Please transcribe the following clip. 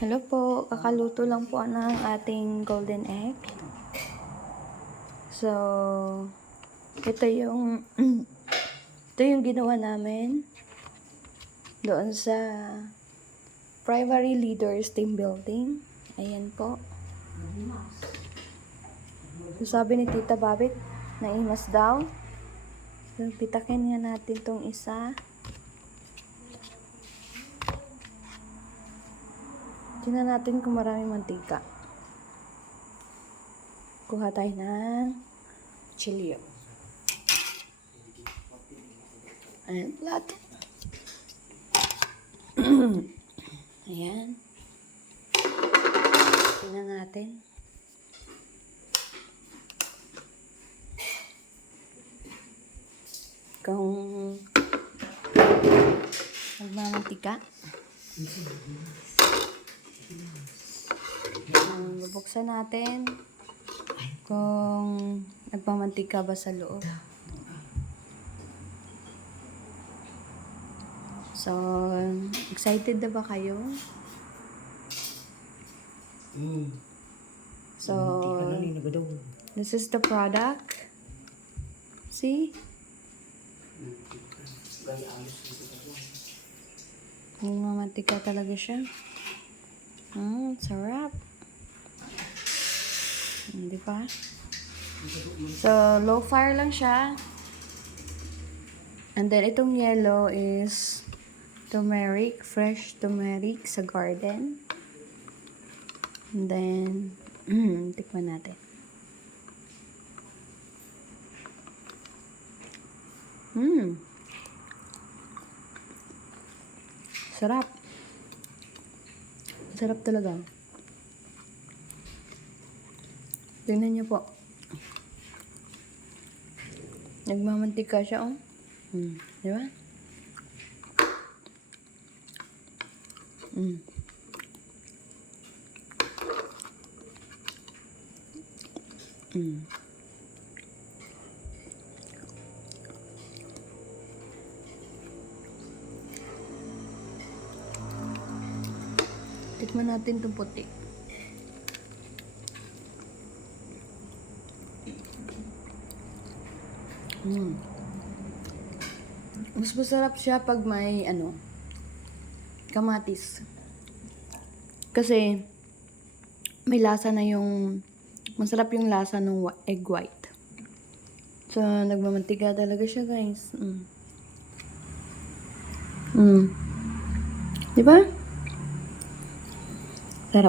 Hello po, kakaluto lang po ng ating golden egg. So, ito yung ito yung ginawa namin doon sa Primary Leaders Team Building. Ayan po. So, sabi ni Tita Babit, naimas daw. So, pitakin nga natin tong isa. Tingnan natin kung maraming mantika. Kuha tayo ng chilio. Ayan, plato. Ayan. Tingnan natin. Kung magmamantika. Bubuksan natin kung nagmamantika ba sa loob. So, excited na ba kayo? So, this is the product. See? Mamantika talaga siya. Sarap. Di ba? So, low fire lang siya. And then, itong yellow is turmeric, fresh turmeric sa garden. And then, tikman natin. Sarap. Sarap talaga. Tingnan niyo po. Nagmamantika siya, oh. Di ba? Tikman natin itong puti. Mas masarap siya pag may kamatis. Kasi may lasa na yung masarap yung lasa ng egg white. So nagmamantika talaga siya, guys. Di ba? Sarap.